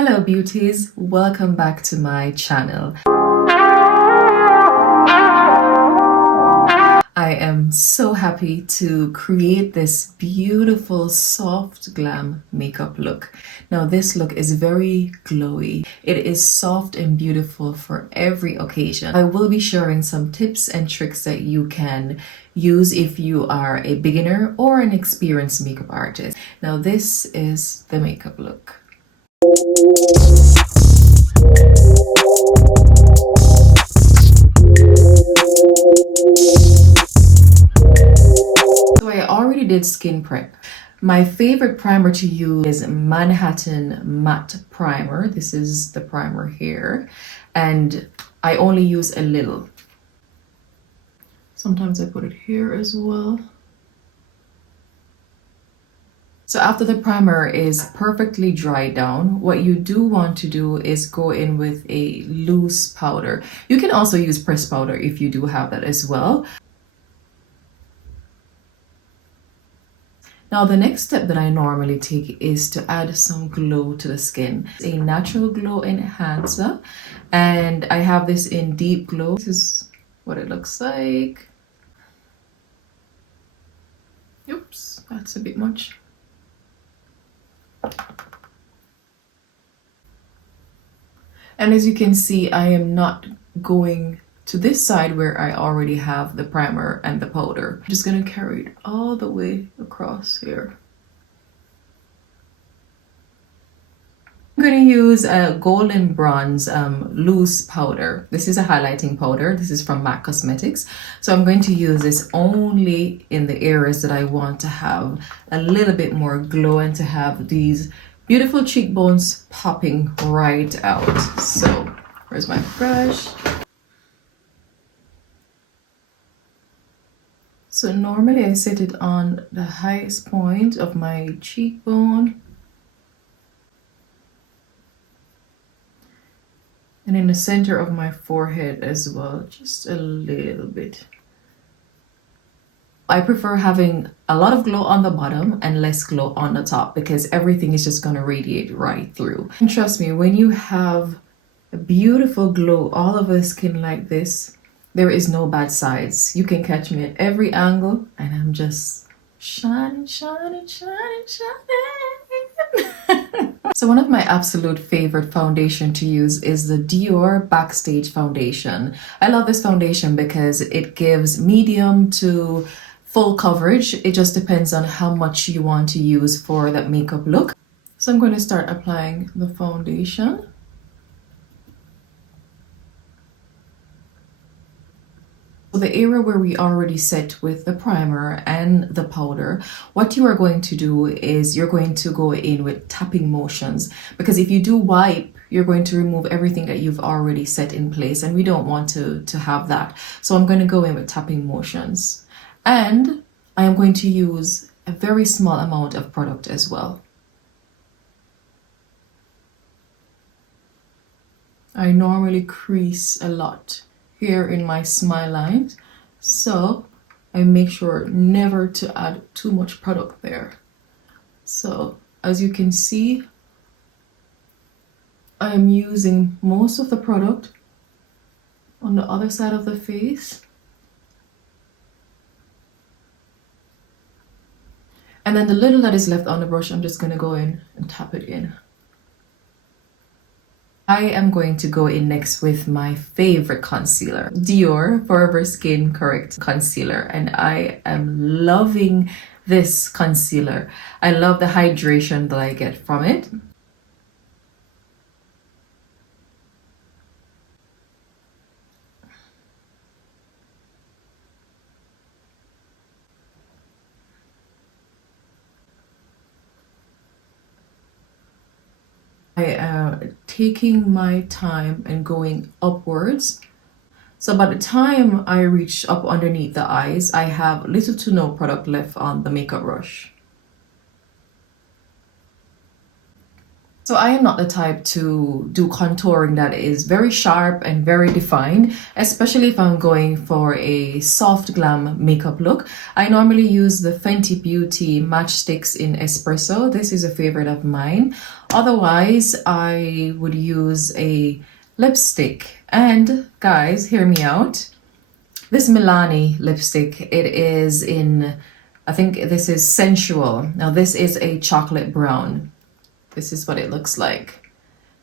Hello beauties, welcome back to my channel. I am so happy to create this beautiful soft glam makeup look. Now this look is very glowy. It is soft and beautiful for every occasion. I will be sharing some tips and tricks that you can use if you are a beginner or an experienced makeup artist. Now this is the makeup look. So I already did skin prep. My favorite primer to use is Manhattan Matte Primer. This is the primer here, and I only use a little. Sometimes I put it here as well. So after the primer is perfectly dried down, what you do want to do is go in with a loose powder. You can also use pressed powder if you do have that as well. Now the next step that I normally take is to add some glow to the skin. It's a natural glow enhancer, and I have this in Deep Glow. This is what it looks like. Oops, that's a bit much. And as you can see, I am not going to this side where I already have the primer and the powder. I'm just gonna carry it all the way across here. I'm gonna use a golden bronze loose powder. This is a highlighting powder. This is from MAC Cosmetics. So I'm going to use this only in the areas that I want to have a little bit more glow and to have these beautiful cheekbones popping right out. So where's my brush? So normally I set it on the highest point of my cheekbone. And in the center of my forehead as well, just a little bit. I prefer having a lot of glow on the bottom and less glow on the top because everything is just gonna radiate right through. And trust me, when you have a beautiful glow all over the skin like this, there is no bad sides. You can catch me at every angle and I'm just shining, shining, shining, shining. So one of my absolute favorite foundation to use is the Dior Backstage Foundation. I love this foundation because it gives medium to full coverage. It just depends on how much you want to use for that makeup look. So I'm going to start applying the foundation. So the area where we already set with the primer and the powder, what you are going to do is you're going to go in with tapping motions, because if you do wipe, you're going to remove everything that you've already set in place, and we don't want to have that. So I'm going to go in with tapping motions, and I am going to use a very small amount of product as well. I normally crease a lot here in my smile lines, so I make sure never to add too much product there. So as you can see, I am using most of the product on the other side of the face, and then the little that is left on the brush, I'm just going to go in and tap it in. I am going to go in next with my favorite concealer, Dior Forever Skin Correct Concealer, and I am loving this concealer. I love the hydration that I get from it. I am taking my time and going upwards. So by the time I reach up underneath the eyes, I have little to no product left on the makeup brush. So I am not the type to do contouring that is very sharp and very defined, especially if I'm going for a soft glam makeup look. I normally use the Fenty Beauty Matchsticks in Espresso. This is a favorite of mine. Otherwise, I would use a lipstick. And guys, hear me out. This Milani lipstick, it is in, I think this is Sensual. Now this is a chocolate brown. This is what it looks like.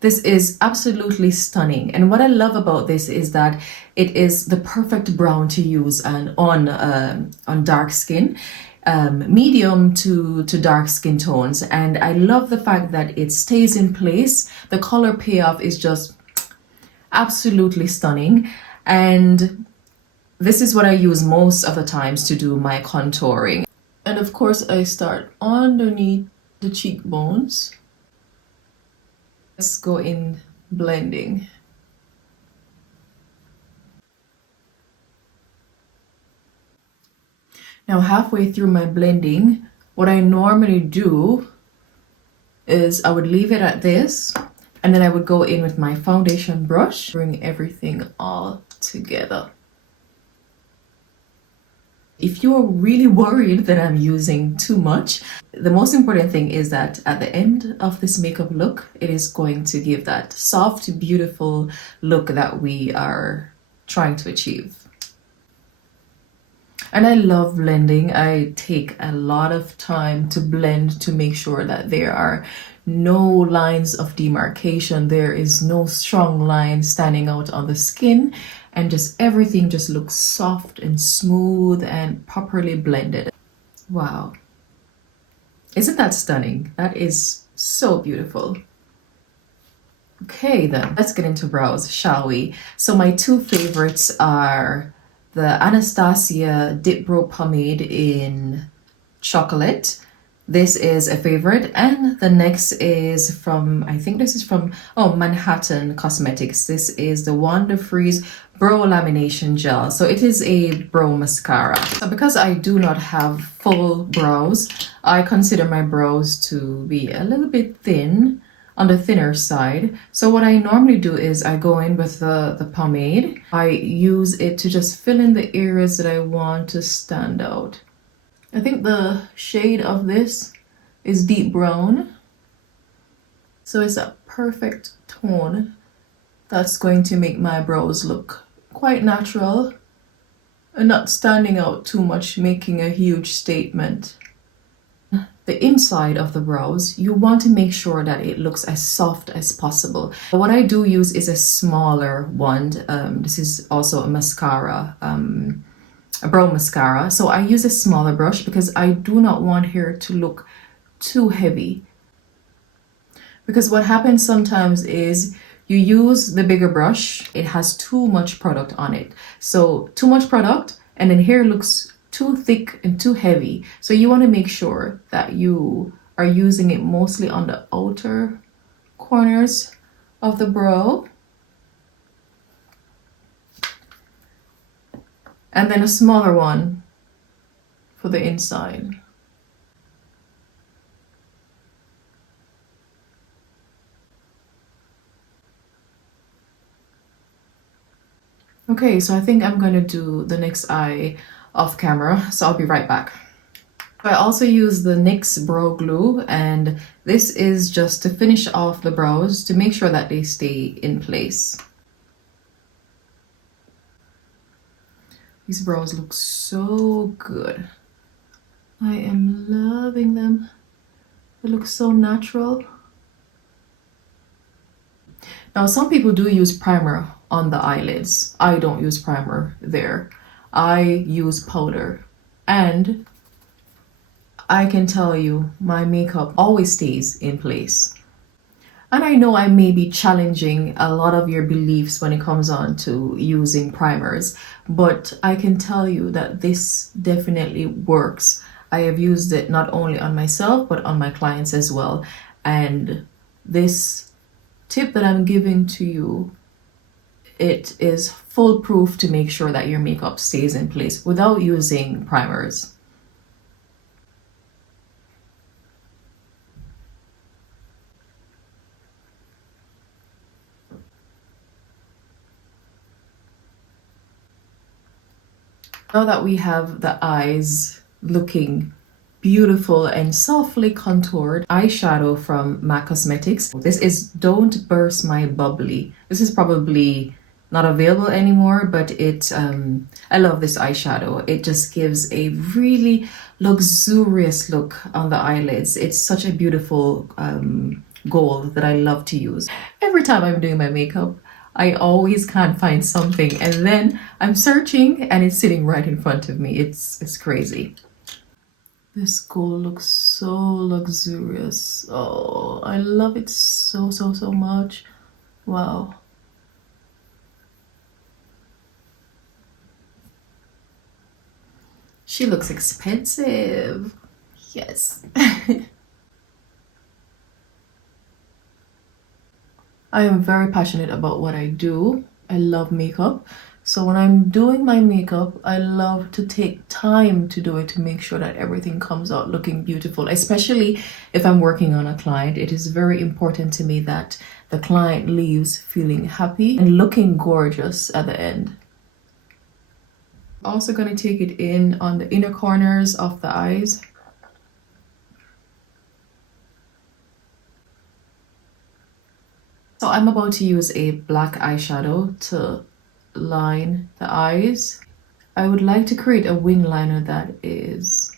This is absolutely stunning. And what I love about this is that it is the perfect brown to use on dark skin, medium to dark skin tones. And I love the fact that it stays in place. The color payoff is just absolutely stunning. And this is what I use most of the times to do my contouring. And of course, I start underneath the cheekbones. Let's go in blending. Now, halfway through my blending, what I normally do is I would leave it at this, and then I would go in with my foundation brush, bring everything all together. If you're really worried that I'm using too much, the most important thing is that at the end of this makeup look, it is going to give that soft, beautiful look that we are trying to achieve. And I love blending. I take a lot of time to blend to make sure that there are no lines of demarcation. There is no strong line standing out on the skin. And just everything just looks soft and smooth and properly blended. Wow. Isn't that stunning? That is so beautiful. Okay, then let's get into brows, shall we? So my two favorites are the Anastasia Dip Brow Pomade in Chocolate. This is a favorite, and the next is from, I think this is from, Manhattan Cosmetics. This is the Wonder Freeze Brow Lamination Gel. So it is a brow mascara. So because I do not have full brows, I consider my brows to be a little bit thin, on the thinner side. So what I normally do is I go in with the pomade. I use it to just fill in the areas that I want to stand out. I think the shade of this is deep brown. So it's a perfect tone that's going to make my brows look quite natural and not standing out too much, making a huge statement. The inside of the brows, you want to make sure that it looks as soft as possible. What I do use is a smaller one. This is also a mascara. A brow mascara. So I use a smaller brush because I do not want hair to look too heavy. Because what happens sometimes is you use the bigger brush, it has too much product on it. So too much product, and then hair looks too thick and too heavy. So you want to make sure that you are using it mostly on the outer corners of the brow. And then a smaller one for the inside. Okay, so I think I'm gonna do the next eye off camera, so I'll be right back. I also use the NYX Brow Glue, and this is just to finish off the brows to make sure that they stay in place. These brows look so good. I am loving them. They look so natural. Now, some people do use primer on the eyelids. I don't use primer there. I use powder. And I can tell you, my makeup always stays in place. And I know I may be challenging a lot of your beliefs when it comes on to using primers, but I can tell you that this definitely works. I have used it not only on myself, but on my clients as well. And this tip that I'm giving to you, it is foolproof to make sure that your makeup stays in place without using primers. Now that we have the eyes looking beautiful and softly contoured, eyeshadow from MAC Cosmetics. This is Don't Burst My Bubbly. This is probably not available anymore, but I love this eyeshadow. It just gives a really luxurious look on the eyelids. It's such a beautiful gold that I love to use. Every time I'm doing my makeup, I always can't find something, and then I'm searching and it's sitting right in front of me. It's crazy. This gold looks so luxurious. Oh, I love it so, so, so much. Wow. She looks expensive. Yes. I am very passionate about what I do. I love makeup. So when I'm doing my makeup, I love to take time to do it to make sure that everything comes out looking beautiful, especially if I'm working on a client. It is very important to me that the client leaves feeling happy and looking gorgeous at the end. Also going to take it in on the inner corners of the eyes. So I'm about to use a black eyeshadow to line the eyes. I would like to create a wing liner that is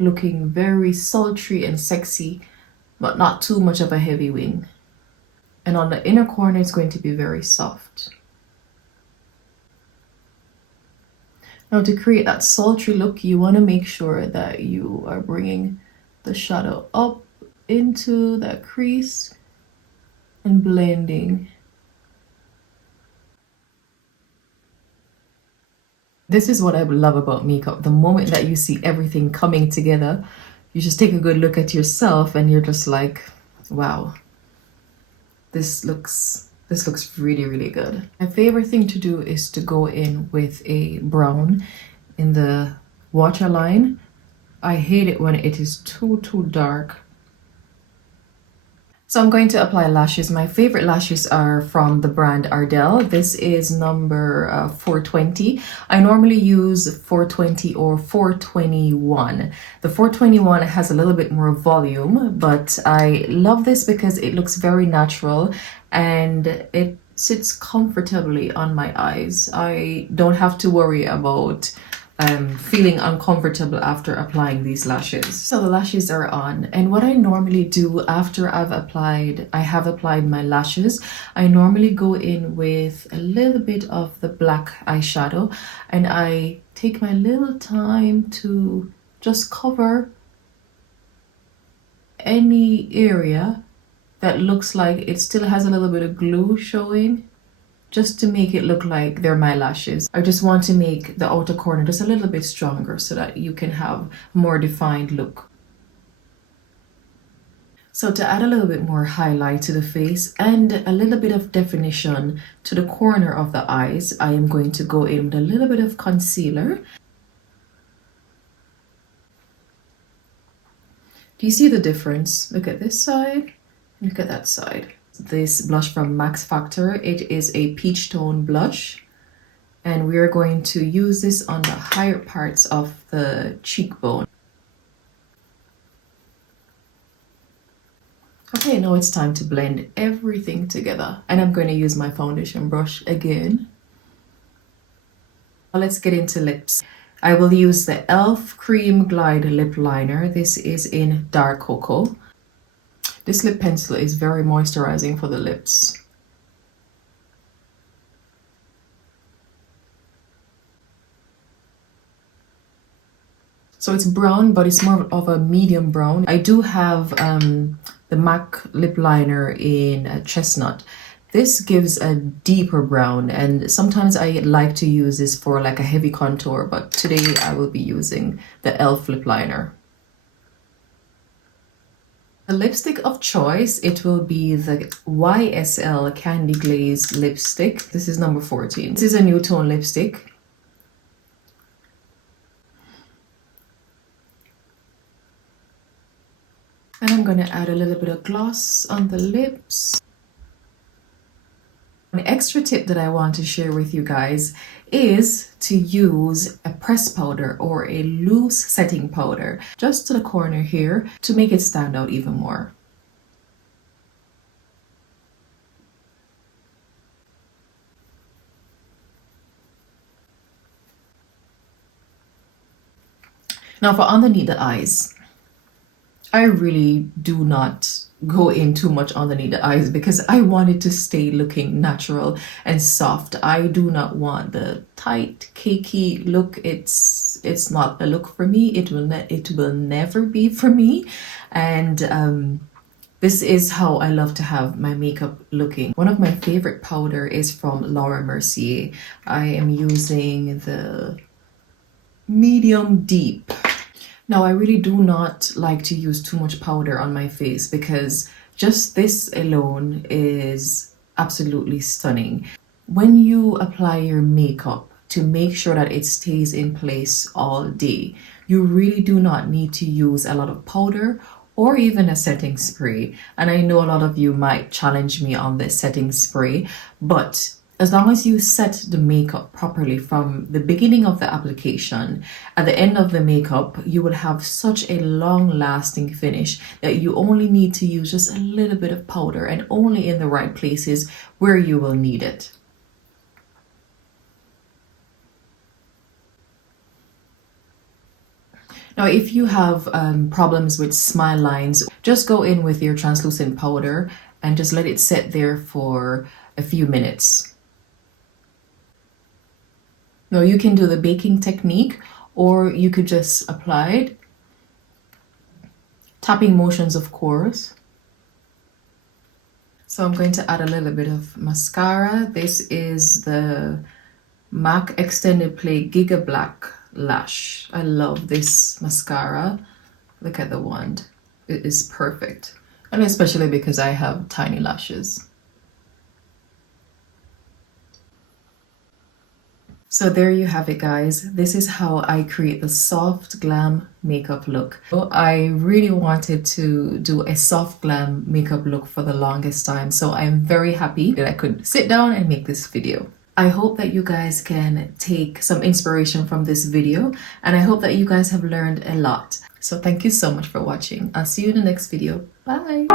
looking very sultry and sexy, but not too much of a heavy wing. And on the inner corner, it's going to be very soft. Now to create that sultry look, you want to make sure that you are bringing the shadow up into that crease and blending. This is what I love about makeup. The moment that you see everything coming together, you just take a good look at yourself and you're just like, wow, this looks really, really good. My favorite thing to do is to go in with a brown in the waterline. I hate it when it is too dark. So I'm going to apply lashes. My favorite lashes are from the brand Ardell. This is number 420. I normally use 420 or 421. The 421 has a little bit more volume, but I love this because it looks very natural and it sits comfortably on my eyes. I don't have to worry about feeling uncomfortable after applying these lashes. So the lashes are on, and what I normally do after I have applied my lashes, I normally go in with a little bit of the black eyeshadow and I take my little time to just cover any area that looks like it still has a little bit of glue showing, just to make it look like they're my lashes. I just want to make the outer corner just a little bit stronger so that you can have a more defined look. So to add a little bit more highlight to the face and a little bit of definition to the corner of the eyes, I am going to go in with a little bit of concealer. Do you see the difference? Look at this side, look at that side. This blush from Max Factor, it is a peach tone blush, and we are going to use this on the higher parts of the cheekbone. Okay, now it's time to blend everything together, and I'm going to use my foundation brush again. Now let's get into lips. I will use the e.l.f. Cream Glide Lip Liner. This is in Dark Cocoa. This lip pencil is very moisturizing for the lips. So it's brown, but it's more of a medium brown. I do have the MAC lip liner in Chestnut. This gives a deeper brown, and sometimes I like to use this for like a heavy contour, but today I will be using the e.l.f. lip liner. The lipstick of choice, it will be the YSL Candy Glaze lipstick. This is number 14. This is a new tone lipstick. And I'm going to add a little bit of gloss on the lips. An extra tip that I want to share with you guys is to use a press powder or a loose setting powder just to the corner here to make it stand out even more. Now for underneath the eyes, I really do not go in too much underneath the eyes because I want it to stay looking natural and soft. I do not want the tight, cakey look. It's not the look for me. It will never be for me. And this is how I love to have my makeup looking. One of my favorite powder is from Laura Mercier. I am using the medium deep. Now, I really do not like to use too much powder on my face because just this alone is absolutely stunning. When you apply your makeup to make sure that it stays in place all day, you really do not need to use a lot of powder or even a setting spray. And I know a lot of you might challenge me on this setting spray, but as long as you set the makeup properly from the beginning of the application, at the end of the makeup, you will have such a long-lasting finish that you only need to use just a little bit of powder and only in the right places where you will need it. Now, if you have problems with smile lines, just go in with your translucent powder and just let it sit there for a few minutes. Now you can do the baking technique or you could just apply it. Tapping motions, of course. So I'm going to add a little bit of mascara. This is the MAC Extended Play Giga Black Lash. I love this mascara. Look at the wand. It is perfect. And especially because I have tiny lashes. So there you have it, guys. This is how I create the soft glam makeup look. I really wanted to do a soft glam makeup look for the longest time, so I'm very happy that I could sit down and make this video. I hope that you guys can take some inspiration from this video, and I hope that you guys have learned a lot. So thank you so much for watching. I'll see you in the next video. Bye!